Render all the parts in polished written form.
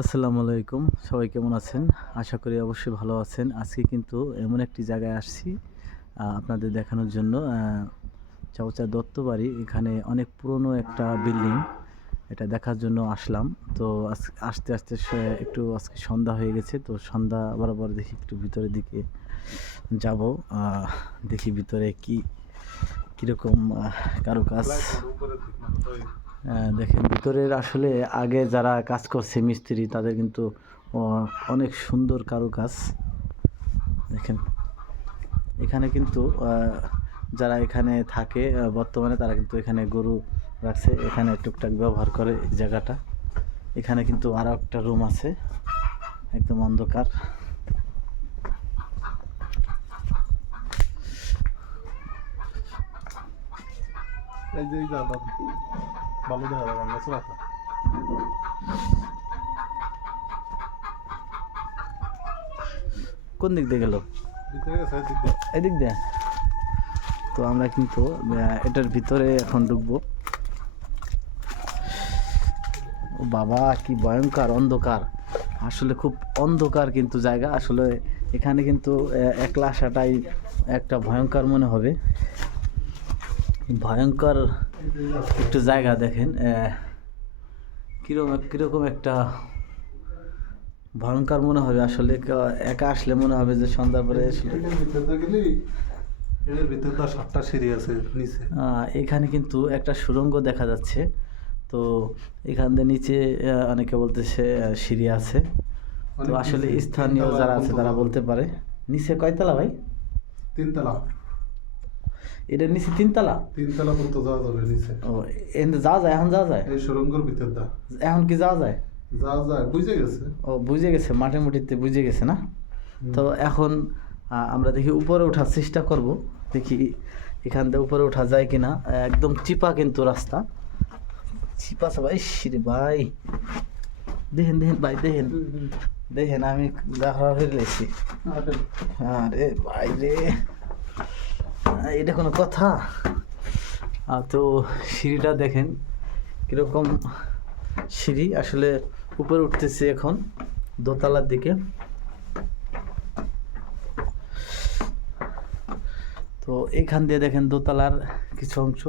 আসসালামু আলাইকুম, সবাই কেমন আছেন? আশা করি অবশ্যই ভালো আছেন। আজকে কিন্তু এমন একটি জায়গায় আসছি আপনাদের দেখানোর জন্য। চাউচা দত্তবাড়ি, এখানে অনেক পুরনো একটা বিল্ডিং, এটা দেখার জন্য আসলাম। তো আস্তে আস্তে একটু আজকে সন্ধ্যা হয়ে গেছে, তো সন্ধ্যা বরাবর দেখি একটু ভিতরের দিকে যাব। দেখি ভিতরে কীরকম কারুকাজ। দেখেন ভিতরের আসলে আগে যারা কাজ করছে মিস্ত্রি, তাদের কিন্তু অনেক সুন্দর কারুকাজ। দেখেন এখানে কিন্তু যারা এখানে থাকে বর্তমানে, তারা কিন্তু এখানে গরু রাখছে, এখানে টুকটাক ব্যবহার করে এই জায়গাটা। এখানে কিন্তু আরও একটা রুম আছে, একদম অন্ধকার। এই যে ভালো দেখা যায় গাছ রাখা। কোন দিক দিয়ে গেল? এদিক দিয়ে। তো আমরা কিন্তু এটার ভিতরে এখন ঢুকবো। বাবা কি ভয়ঙ্কর অন্ধকার, আসলে খুব অন্ধকার কিন্তু জায়গা। আসলে এখানে কিন্তু একলা আসাটাই একটা ভয়ঙ্কর মনে হবে, ভয়ঙ্কর একটু জায়গা। দেখেন কীরকম একটা ভয়ঙ্কর মনে হবে। আসলে একা আসলে মনে হবে যে সন্ধ্যার পরে আসলে। এর ভিতর তো 7টা সিঁড়ি আছে নিচে। এখানে কিন্তু একটা সুড়ঙ্গ দেখা যাচ্ছে। তো এখান দিয়ে নিচে অনেকে বলতেছে সিঁড়ি আছে। তো আসলে স্থানীয় যারা আছে তারা বলতে পারে। নিচে কয়তলা ভাই? 3তলা। এটার নিচে 3তলা? 3তলা পর্যন্ত যাওয়া যাবে নিচে। ও, এখানে যাওয়া যায়? এখন যাওয়া যায়? এই সুড়ঙ্গের ভিতর দা এখন কি যাওয়া যায়? যাওয়া যায়, বুঝে গেছে। ও, বুঝে গেছে, মাঠে মুটিতে বুঝে গেছে না? তো এখন আমরা দেখি উপরে ওঠার চেষ্টা করব, দেখি এখান থেকে উপরে ওঠা যায় কিনা। একদম চিপা কিন্তু রাস্তা, চিপা ভাই। রে ভাই, দেখেন দেখেন ভাই, দেখেন দেখেন, আমি দেখা ফেলেছি। আরে ভাই রে, এটা কোনো কথা? তো সিঁড়িটা দেখেন কীরকম সিঁড়ি। আসলে উপরে উঠতেছি এখন দোতলার দিকে। তো এইখান দিয়ে দেখেন দোতলার কিছু অংশ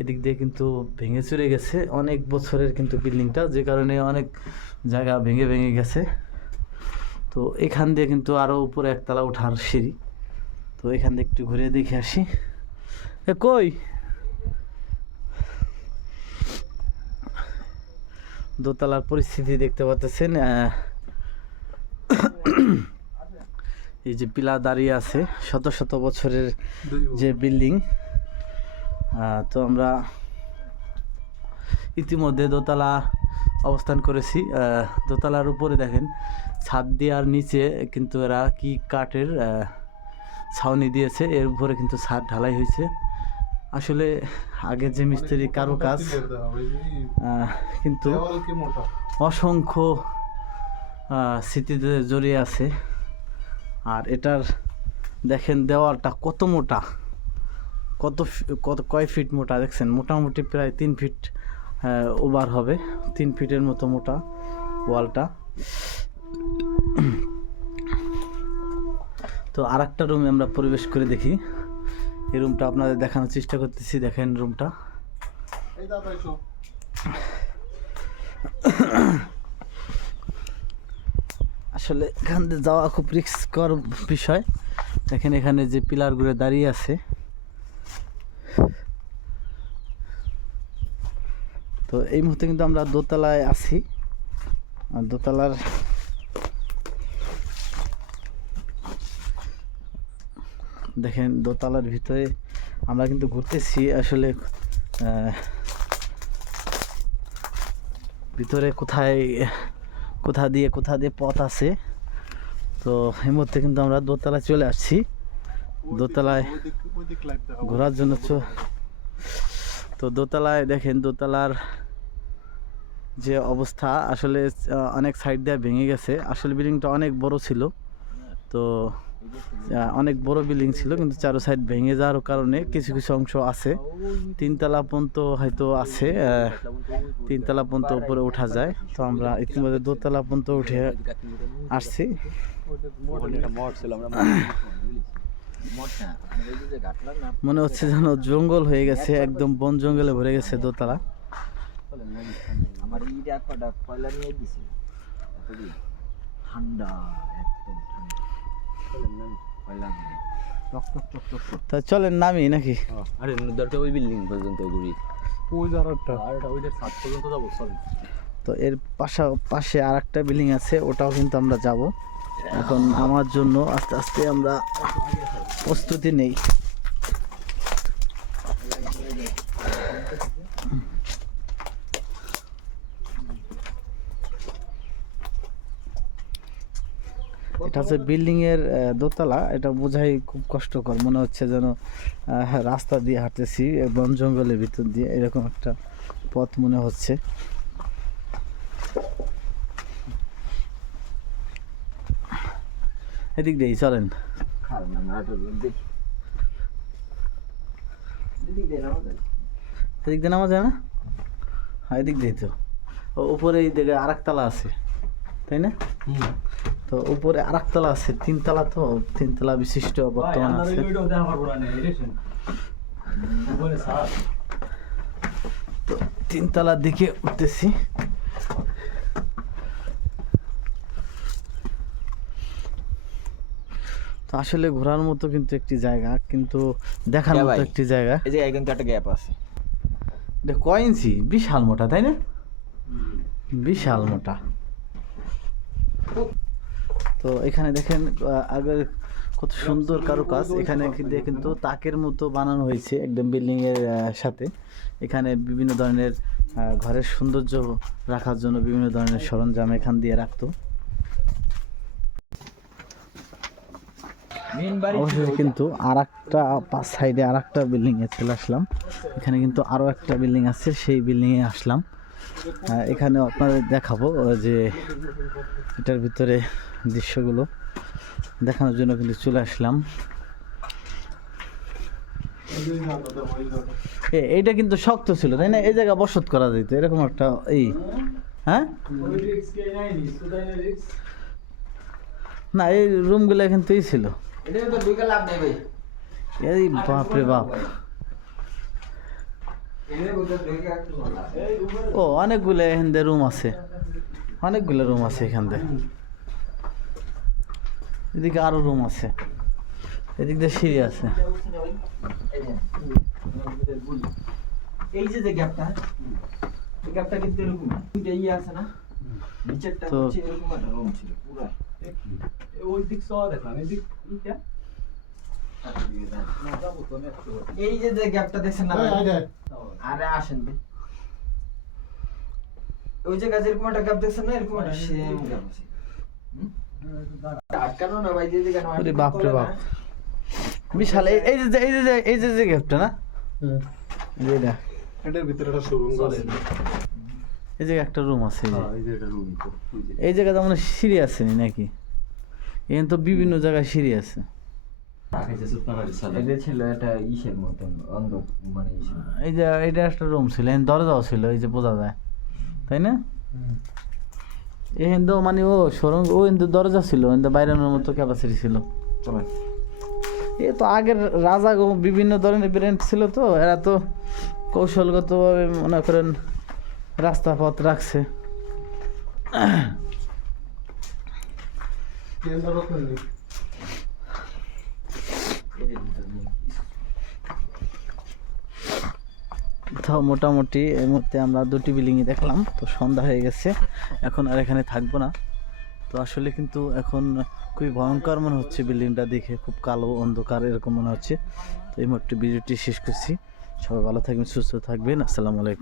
এদিক দিয়ে কিন্তু ভেঙে চুরে গেছে। অনেক বছরের কিন্তু বিল্ডিংটা, যে কারণে অনেক জায়গা ভেঙে ভেঙে গেছে। তো এখান দিয়ে কিন্তু আরও উপরে একতলা ওঠার সিঁড়ি। তো এখান দিয়ে একটু ঘুরে দেখে আসি। কই দোতলার পরিস্থিতি দেখতে পাচ্ছেন। এই যে পিলার দাঁড়িয়ে আছে, শত শত বছরের যে বিল্ডিং। তো আমরা ইতিমধ্যে দোতলা অবস্থান করেছি। দোতলার উপরে দেখেন ছাদ দেওয়ার নিচে কিন্তু এরা কি কাঠের ছাউনি দিয়েছে, এর উপরে কিন্তু ছাদ ঢালাই হয়েছে। আসলে আগে যে মিস্ত্রি কারুকাজ কিন্তু অসংখ্য স্মৃতিতে জড়িয়ে আছে। আর এটার দেখেন দেওয়ালটা কত মোটা, কয় ফিট মোটা দেখছেন? মোটামুটি প্রায় 3 ফিট ওভার হবে, 3 ফিটের মতো মোটা ওয়ালটা। তো আর একটা রুমে আমরা প্রবেশ করে দেখি। এই রুমটা আপনাদের দেখানোর চেষ্টা করতেছি। দেখেন রুমটা, আসলে এখান দিয়ে যাওয়া খুব রিস্ককর বিষয়। দেখেন এখানে যে পিলারগুলো দাঁড়িয়ে আছে। তো এই মুহূর্তে কিন্তু আমরা দোতলায় আছি। আর দোতলার দেখেন দোতলার ভিতরে আমরা কিন্তু ঘুরতেছি। আসলে ভিতরে কোথা দিয়ে পথ আছে। তো এই মুহূর্তে কিন্তু আমরা দোতলায় চলে আসছি। দোতলায় ঘোরার জন্য তো দোতলায় দেখেন দোতলার যে অবস্থা, আসলে অনেক সাইড দিয়ে ভেঙে গেছে। আসলে বিল্ডিংটা অনেক বড় ছিল। তো অনেক বড় বিল্ডিং ছিল, কিন্তু চারো সাইড ভেঙে যাওয়ার কারণে কিছু কিছু অংশ আছে। 3 তলা পর্যন্ত হয়তো আছে, 3 তলা পর্যন্ত উপরে ওঠা যায়। তো আমরা ইতিমধ্যে 2 তলা পর্যন্ত উঠে আসছি। মনে হচ্ছে যেন জঙ্গল হয়ে গেছে, একদম বন জঙ্গলে ভরে গেছে দোতলা। আমার ইটা কটা কয়লা নিয়ে দিছে ঠান্ডা একদম ঠান্ডা কয়লা টক টক টক টক টক। তা চলেন নামি নাকি? আরে দরকার ওই বিল্ডিং পর্যন্ত ঘুরি ওই জায়গাটা আর এটা ওইটার ছাদ পর্যন্ত যাবো চলেন। তো এর পাশে আর একটা বিল্ডিং আছে, ওটাও কিন্তু আমরা যাব। এখন আমার জন্য আস্তে আস্তে আমরা প্রস্তুতি নেই। এটা হচ্ছে বিল্ডিং এর দোতলা, এটা বোঝাই খুব কষ্টকর। মনে হচ্ছে যেন রাস্তা দিয়ে হাঁটতেছি বন জঙ্গলের ভিতর দিয়ে, এরকম একটা পথ মনে হচ্ছে। এদিক দিয়েই চলেন। খাল না নাটক দেখি দিদি দে নাও দে এদিক দিয়ে নামা যায় না? হ্যাঁ এদিক দিয়ে তো। উপরে এই দিকে আর একতলা আছে, তাই না? তো উপরে আর একতলা আছে, 3 তলা, তো 3 তলা বিশিষ্ট বর্তমান আছে। তো 3 তলার দিকে উঠতেছি। তো আসলে ঘোরার মতো কিন্তু একটি জায়গা, কিন্তু দেখার হ্যাঁ মতো ভাই। একটি জায়গা। এই জায়গায় কিন্তু একটা গ্যাপ আছে। এটা কয় ইঞ্চি? বিশাল মোটা, তাই না? বিশাল মোটা। তো এখানে দেখেন আগের কত সুন্দর কারুকাজ। এখানে কিন্তু তাকের মতো বানানো হয়েছে একদম বিল্ডিং এর সাথে। এখানে বিভিন্ন ধরনের ঘরের সৌন্দর্য রাখার জন্য বিভিন্ন ধরনের সরঞ্জাম এখান দিয়ে রাখতো। মেন বাড়ি অবশেষে কিন্তু আর একটা পাঁচ সাইডে আর একটা বিল্ডিং এ চলে আসলাম। এখানে কিন্তু আরো একটা বিল্ডিং আছে, সেই বিল্ডিং এ আসলাম। এখানে আপনাদের দেখাবো যে এটার ভিতরে দৃশ্যগুলো দেখানোর জন্য কিন্তু চলে আসলাম। এইটা কিন্তু শক্ত ছিল, তাই না? এই জায়গা বসত করা যেত এরকম একটা এই, হ্যাঁ না, এই রুমগুলো কিন্তু এই ছিল। এটা তো ঢুকে লাভ নেই ভাই। এই বাপরে বাপ, এর ভিতর ঢুকে একটু ভালো। ও অনেকগুলো এখান দিয়ে রুম আছে, অনেকগুলো রুম আছে এখান দিয়ে। এদিকে আরো রুম আছে, এদিক দিয়ে সিঁড়ি আছে। এই যে গ্যাপটা, এই গ্যাপটা কিন্তু এরকম দুইটা ইয়ে আছে না, নিচেরটা তো- হচ্ছে এরকম একটা রুম ছিল পুরো। ওই দিক সহ দেখলাম, এদিক ইটা এই যে গ্যাপটা দেখছেন না ভাই? আরে আসেন ভাই। ওই যে গাছের এরকম একটা গ্যাপ দেখছেন না, এরকম একটা সেম গ্যাপ আছে। আটকানো না ভাই, যে কেন ওরে বাপ রে বাপ, বিশাল। এই যে গ্যাপটা না, এই যে এটা, এটার ভিতরে একটা সুরঙ্গ আছে। এই যে একটা রুম আছে, এই যে। এই যে এটা রুম তো এই জায়গাতে মানে সিঁড়ি আছে নি নাকি? এখানে তো বিভিন্ন জায়গায় সিঁড়ি আছে। এটা ছিল একটা ইসের মতন অন্ধ, মানে ইসের এই যে এটা একটা রুম ছিল, এখানে দরজাও ছিল, এই যে বোঝা যায়, তাই না? এখানে তো মানে ও সুরঙ্গ, ও কিন্তু দরজা ছিল, কিন্তু বাইরানোর মতো ক্যাপাসিটি ছিল। চলেন। এ তো আগের রাজা বিভিন্ন ধরনের ব্র্যান্ড ছিল, তো এরা তো কৌশলগতভাবে মনে করেন রাস্তা পথ রাখছে। তো মোটামুটি এই মুহূর্তে আমরা দুটি বিল্ডিংই দেখলাম। তো সন্ধ্যা হয়ে গেছে, এখন আর এখানে থাকবো না। তো আসলে কিন্তু এখন খুবই ভয়ঙ্কর মনে হচ্ছে, বিল্ডিংটা দেখে খুব কালো অন্ধকার এরকম মনে হচ্ছে। তো এই মুহূর্তে ভিডিওটি শেষ করছি। সবাই ভালো থাকবেন, সুস্থ থাকবেন। আসসালামু আলাইকুম।